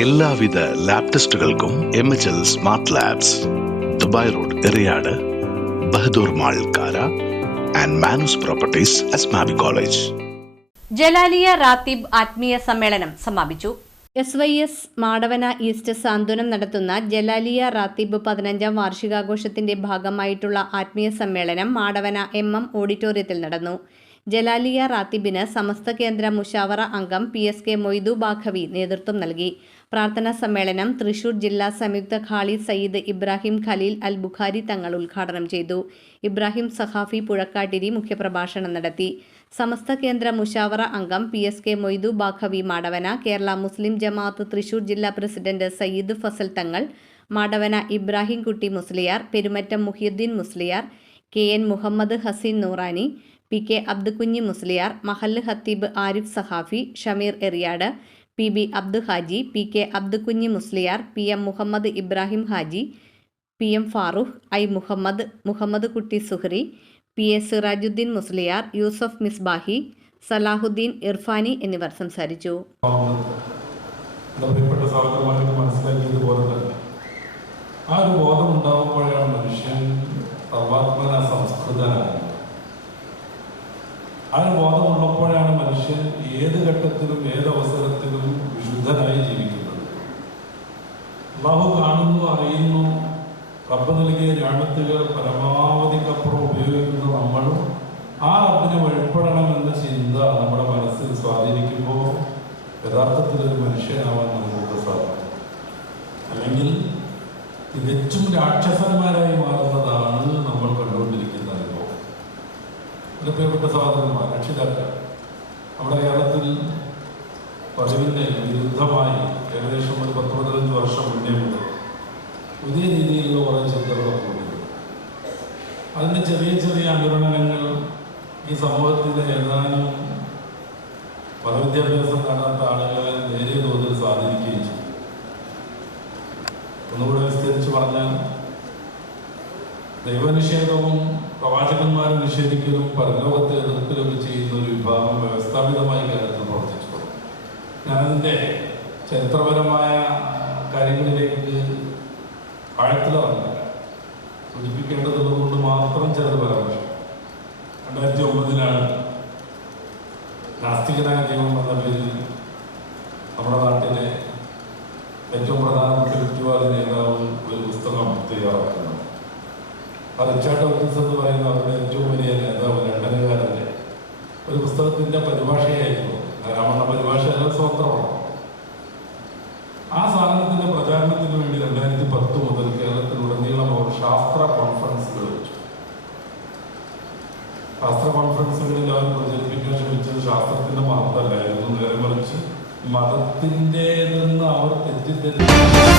എല്ലാവിധ lab ടെസ്റ്റുകൾക്കും M H L smart labs Dubai road Eriyad Bahadur mall Kara and Manoos properties Asmabi college Jalaliya Ratheeb ആത്മീയ സമ്മേളനം സമാപിച്ചു. S Y S Madavana east സാന്ത്വനം നടത്തുന്ന ജലാലിയ റാത്തീബ് പതിനഞ്ചാം വാർഷികാഘോഷത്തിന്റെ ഭാഗമായിട്ടുള്ള ആത്മീയ സമ്മേളനം മാടവന എം എം ഓഡിറ്റോറിയത്തിൽ നടന്നു. ജലാലിയ റാത്തിബിന് സമസ്ത കേന്ദ്ര മുഷാവറ അംഗം P S K Moidu Baqavi നേതൃത്വം നൽകി. പ്രാർത്ഥനാ സമ്മേളനം തൃശൂർ ജില്ലാ സംയുക്ത ഖാളി സയ്യിദ് ഇബ്രാഹിം ഖലീൽ അൽ ബുഖാരി തങ്ങൾ ഉദ്ഘാടനം ചെയ്തു. ഇബ്രാഹിം സഹാഫി പുഴക്കാട്ടിരി മുഖ്യപ്രഭാഷണം നടത്തി. സമസ്ത കേന്ദ്ര മുഷാവറ അംഗം P S K Moidu Baqavi Madavana Kerala Muslim Jamaath Thrissur ജില്ലാ president Sayyid Fazal Thangal Madavana Ibrahim Kutty Musliyar Perumattam Muhiyudheen Musliyar K N Muhammad Haseen Noorani P K Abdukunhi Musliyar മഹല്ല് ഹത്തീബ് Arif Sahafi Shameer Eriyad P B Abdu Haji P K Abdukunhi Musliyar P M Muhammad Ibrahim Haji P M Farooq I Muhammad Muhammad Kutty Suhri P A Sirajuddeen Musliyar Yusuf Misbahi Salahuddeen Irfani എന്നിവർ സംസാരിച്ചു. ആ ഒരു ബോധം ഉണ്ടാകുമ്പോഴാണ് മനുഷ്യൻ സർവാത്മന സംസ്കൃതനാകുന്നത്. ആ ഒരു ബോധമുള്ളപ്പോഴാണ് മനുഷ്യൻ ഏത് ഘട്ടത്തിലും ഏത് അവസരത്തിലും വിശുദ്ധനായി ജീവിക്കുന്നത്. അള്ളാഹു കാണുന്നു അറിയുന്നു. റബ്ബ് നൽകിയ ഞാമത്തുകൾ പരമാവധിക്കപ്പുറം ഉപയോഗിക്കുന്ന നമ്മളും. ആ റബ്ബിന് വഴിപ്പെടണമെന്ന ചിന്ത നമ്മുടെ മനസ്സിൽ സ്വാധീനിക്കുമ്പോൾ യഥാർത്ഥത്തിൽ ഒരു മനുഷ്യനാവാൻ നമുക്ക് സാധിക്കും. അല്ലെങ്കിൽ തികച്ചും രാക്ഷസന്മാരായി മാറുന്നതാണ് കേരളത്തിൽ പതിവിന്റെ വിരുദ്ധമായി ഏകദേശം ഒരു പത്ത് പതിനഞ്ച് വർഷം മുന്നേ മുതൽ പുതിയ രീതിയിലുള്ള കുറേ ചിന്തകളൊക്കെ അതിന്റെ ചെറിയ ചെറിയ അനുരണനങ്ങൾ ഈ സമൂഹത്തിലെ ഏതാനും പദവിദ്യാഭ്യാസം കാണാത്ത ആളുകളെ നേരിയ തോതിൽ സ്വാധീനിക്കുകയും ചെയ്തു. ഒന്നുകൂടെ വിസ്തരിച്ച് പറഞ്ഞാൽ ദൈവനിഷേധവും പ്രവാചകന്മാരെ നിഷേധിക്കലും പരലോകത്തെ എതിർക്കലും ചെയ്യുന്ന ഒരു വിഭാഗം ഞാനതിന്റെ ചരിത്രപരമായ കാര്യങ്ങളിലേക്ക് ആഴത്തിലിറങ്ങില്ല സൂചിപ്പിക്കേണ്ടതുള്ളത് കൊണ്ട് മാത്രം ചിലത് പറയാം. രണ്ടായിരത്തി ഒമ്പതിലാണ് നാസ്തികനായ ദൈവം എന്ന പേരിൽ നമ്മുടെ നാട്ടിലെ ഏറ്റവും പ്രധാനപ്പെട്ട വ്യക്തിവാദ വെച്ചു ശാസ്ത്ര കോൺഫറൻസുകളിൽ അവർ പ്രചരിപ്പിക്കാൻ ശ്രമിച്ചത് ശാസ്ത്രത്തിന്റെ മഹത്തല്ലായിരുന്നു നേരെ മറിച്ച് മതത്തിന്റെതെന്ന് അവർ തെറ്റിദ്ധരിച്ചു.